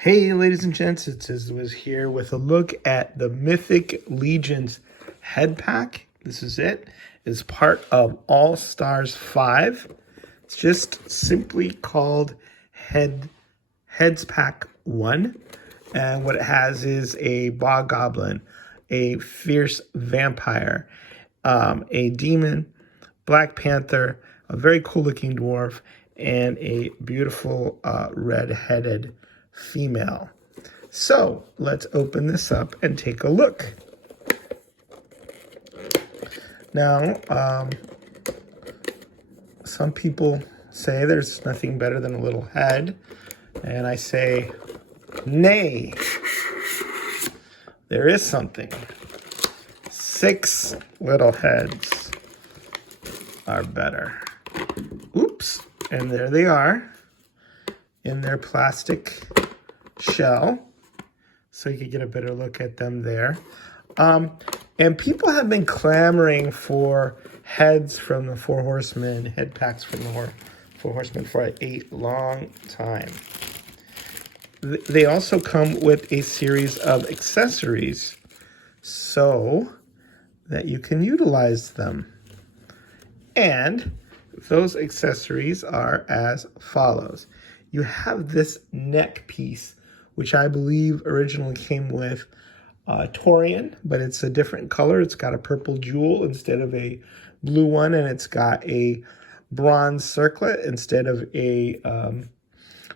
Hey, ladies and gents, it's was here with a look at the Mythic Legions head pack. This is it. It's part of All Stars 5. It's just simply called Heads Pack 1. And what it has is a bog goblin, a fierce vampire, a demon, Black Panther, a very cool looking dwarf, and a beautiful red-headed female. So let's open this up and take a look. Now, some people say there's nothing better than a little head, and I say, nay, there is something. 6 little heads are better. Oops, and there they are in their plastic shell, so you can get a better look at them there. And people have been clamoring for heads from the Four Horsemen, head packs from the Four Horsemen for a long time. They also come with a series of accessories so that you can utilize them. And those accessories are as follows. You have this neck piece, which I believe originally came with Torian, but it's a different color. It's got a purple jewel instead of a blue one, and it's got a bronze circlet instead of a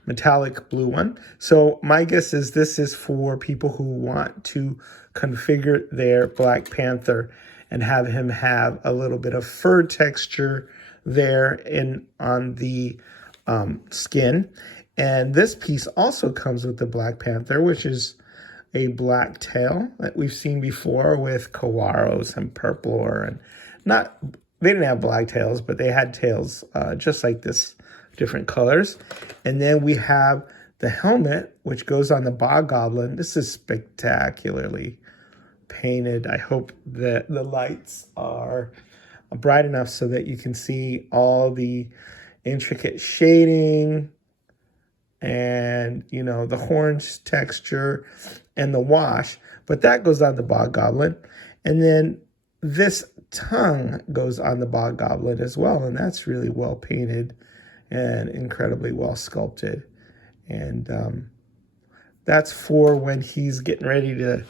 metallic blue one. So my guess is this is for people who want to configure their Black Panther and have him have a little bit of fur texture there on the skin. And this piece also comes with the Black Panther, which is a black tail that we've seen before with Kawaros and Purplor. And they didn't have black tails, but they had tails just like this, different colors. And then we have the helmet, which goes on the Bog Goblin. This is spectacularly painted. I hope that the lights are bright enough so that you can see all the intricate shading and, you know, the horns texture and the wash. But that goes on the Bog Goblin. And then this tongue goes on the Bog Goblin as well. And that's really well painted and incredibly well sculpted. And that's for when he's getting ready to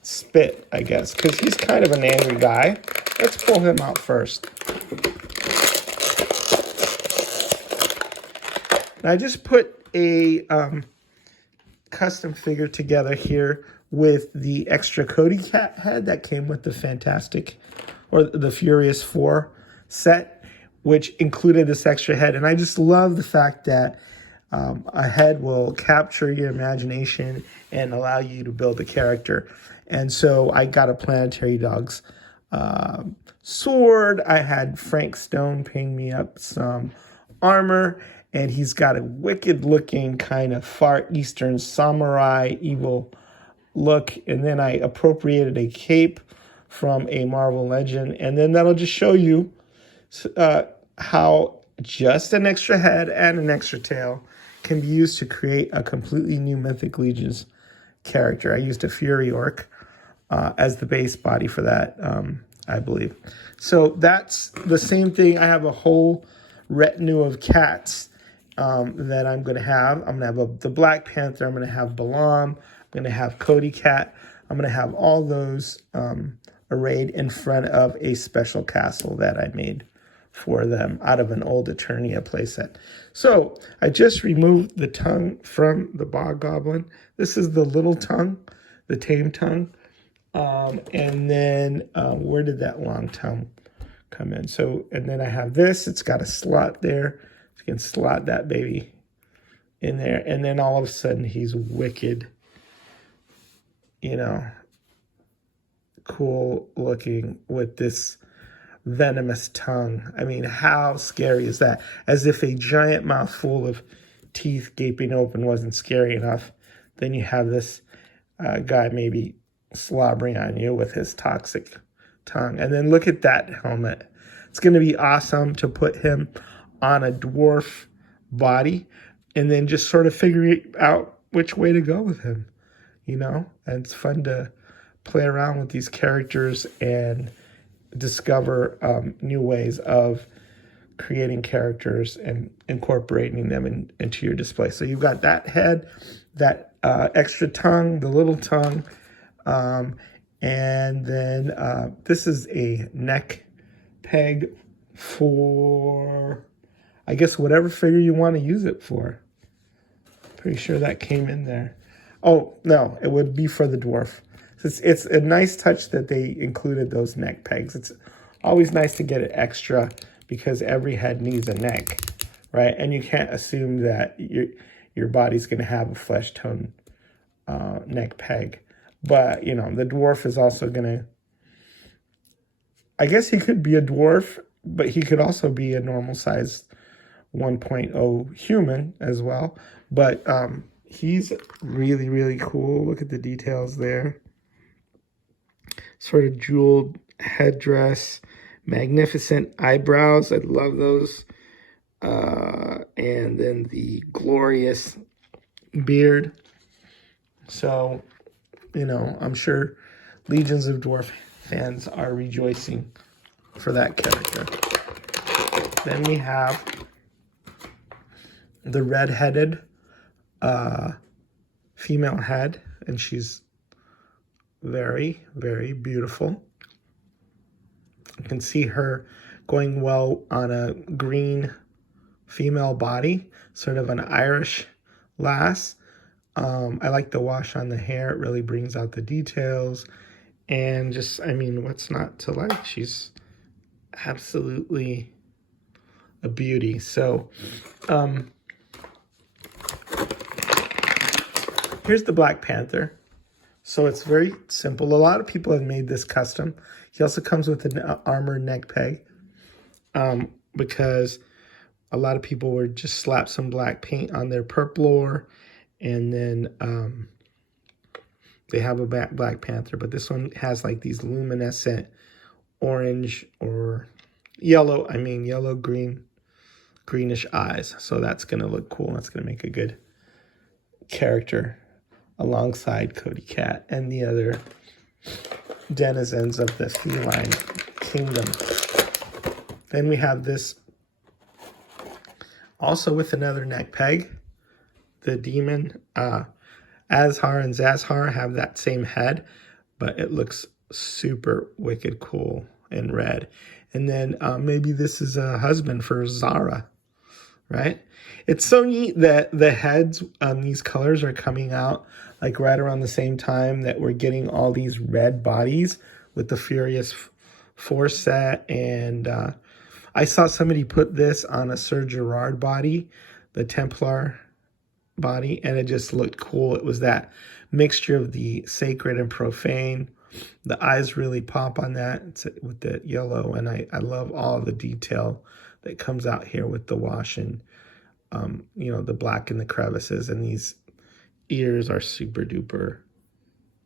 spit, I guess, because he's kind of an angry guy. Let's pull him out first. And I just put a custom figure together here with the extra Cody Cat head that came with the Fantastic or the Furious 4 set, which included this extra head. And I just love the fact that a head will capture your imagination and allow you to build a character. And so I got a Planetary Dogs sword. I had Frank Stone ping me up some armor, and he's got a wicked looking kind of Far Eastern samurai evil look. And then I appropriated a cape from a Marvel Legend. And then that'll just show you how just an extra head and an extra tail can be used to create a completely new Mythic Legions character. I used a Fury Orc as the base body for that, I believe. So that's the same thing. I have a whole retinue of cats that I'm going to have. I'm going to have the Black Panther. I'm going to have Balam. I'm going to have Cody Cat. I'm going to have all those arrayed in front of a special castle that I made for them out of an old Eternia playset. So I just removed the tongue from the Bog Goblin. This is the little tongue, the tame tongue. And then where did that long tongue come in? So, and then I have this. It's got a slot there. You can slot that baby in there. And then all of a sudden he's wicked, you know, cool looking with this venomous tongue. I mean, how scary is that? As if a giant mouthful of teeth gaping open wasn't scary enough. Then you have this guy maybe slobbering on you with his toxic tongue. And then look at that helmet. It's going to be awesome to put him on a dwarf body and then just sort of figure out which way to go with him, you know? And it's fun to play around with these characters and discover new ways of creating characters and incorporating them into your display. So you've got that head, that extra tongue, the little tongue, and then this is a neck peg for, I guess, whatever figure you want to use it for. Pretty sure that came in there. Oh, no, it would be for the dwarf. It's a nice touch that they included those neck pegs. It's always nice to get it extra because every head needs a neck, right? And you can't assume that your body's going to have a flesh tone neck peg. But, you know, the dwarf is also going to, I guess he could be a dwarf, but he could also be a normal sized 1.0 human as well. But he's really, really cool. Look at the details there. Sort of jeweled headdress, magnificent eyebrows. I love those. And then the glorious beard. So, you know, I'm sure legions of dwarf fans are rejoicing for that character. Then we have the red-headed female head, and she's very, very beautiful. You can see her going well on a green female body, sort of an Irish lass. I like the wash on the hair. It really brings out the details. And just, I mean, what's not to like? She's absolutely a beauty. So, here's the Black Panther. So it's very simple. A lot of people have made this custom. He also comes with an armored neck peg because a lot of people would just slap some black paint on their purple and then they have a Black Panther. But this one has like these luminescent orange or yellow, greenish eyes. So that's going to look cool. That's going to make a good character alongside Cody Cat and the other denizens of the feline kingdom. Then we have this also with another neck peg. The demon Azhar and Zazhar have that same head, but it looks super wicked cool in red. And then maybe this is a husband for Zara, right? It's so neat that the heads on these colors are coming out like right around the same time that we're getting all these red bodies with the Furious 4 set. And I saw somebody put this on a Sir Gerard body, the Templar body, and it just looked cool. It was that mixture of the sacred and profane. The eyes really pop on that with the yellow, and I love all the detail that comes out here with the wash and you know, the black in the crevices, and these ears are super duper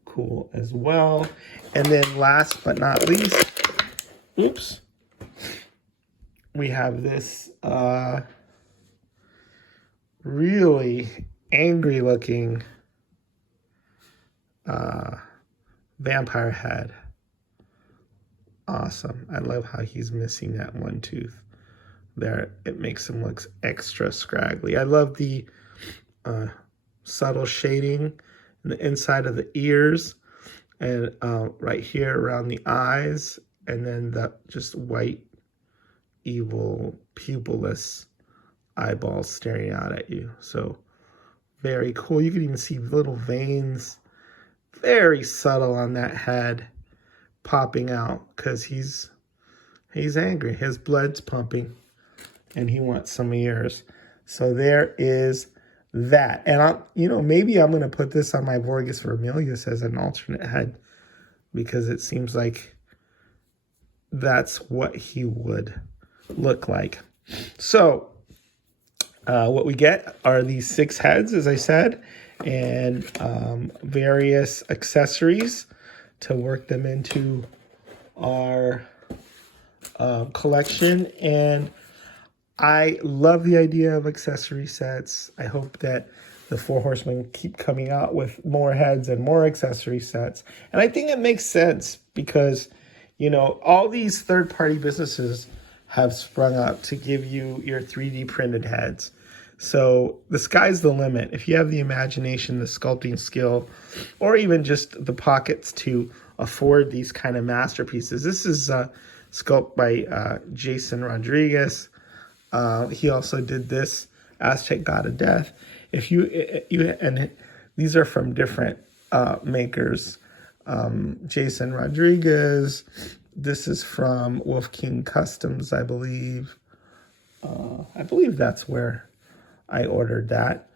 cool as well. And then last but not least, oops, we have this really angry looking vampire head. Awesome. I love how he's missing that one tooth there. It makes him look extra scraggly. I love the subtle shading in the inside of the ears and right here around the eyes, and then the just white, evil, pupilless eyeballs staring out at you. So very cool. You can even see little veins, very subtle on that head, popping out because he's angry. His blood's pumping and he wants some of yours. So there is that. And maybe I'm going to put this on my Vorgus Vermilius as an alternate head because it seems like that's what he would look like. So what we get are these 6 heads, as I said, and various accessories to work them into our collection. And I love the idea of accessory sets. I hope that the Four Horsemen keep coming out with more heads and more accessory sets. And I think it makes sense because, you know, all these third-party businesses have sprung up to give you your 3D printed heads. So the sky's the limit. If you have the imagination, the sculpting skill, or even just the pockets to afford these kind of masterpieces. This is sculpt by Jason Rodriguez. He also did this Aztec God of Death. If you and these are from different makers. Jason Rodriguez. This is from Wolf King Customs, I believe. I believe that's where I ordered that.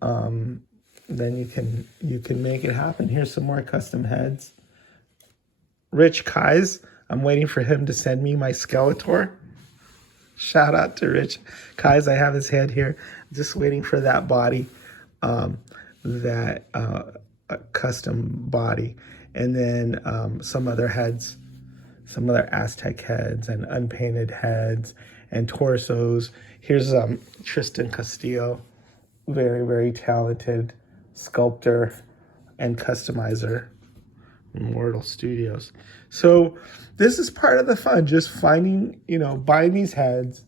Then you can make it happen. Here's some more custom heads. Rich Kais. I'm waiting for him to send me my Skeletor. Shout out to Rich Kais. I have his head here. Just waiting for that body, that custom body. And then some other heads, some other Aztec heads and unpainted heads and torsos. Here's Tristan Castillo, very, very talented sculptor and customizer, Immortal Studios. So this is part of the fun, just finding, you know, buying these heads,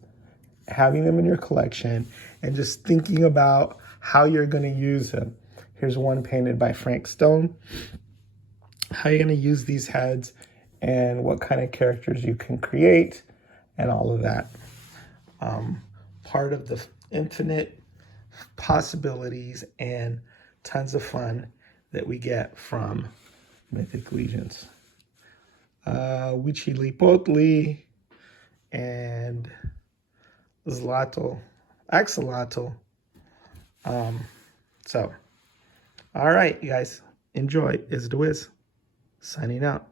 having them in your collection, and just thinking about how you're going to use them. Here's one painted by Frank Stone. How you're going to use these heads and what kind of characters you can create and all of that. Part of the infinite possibilities and tons of fun that we get from Mythic Legions. Huitzilopochtli and Zlatl, Axolotl. So, all right, you guys, enjoy. Is the Wiz signing out.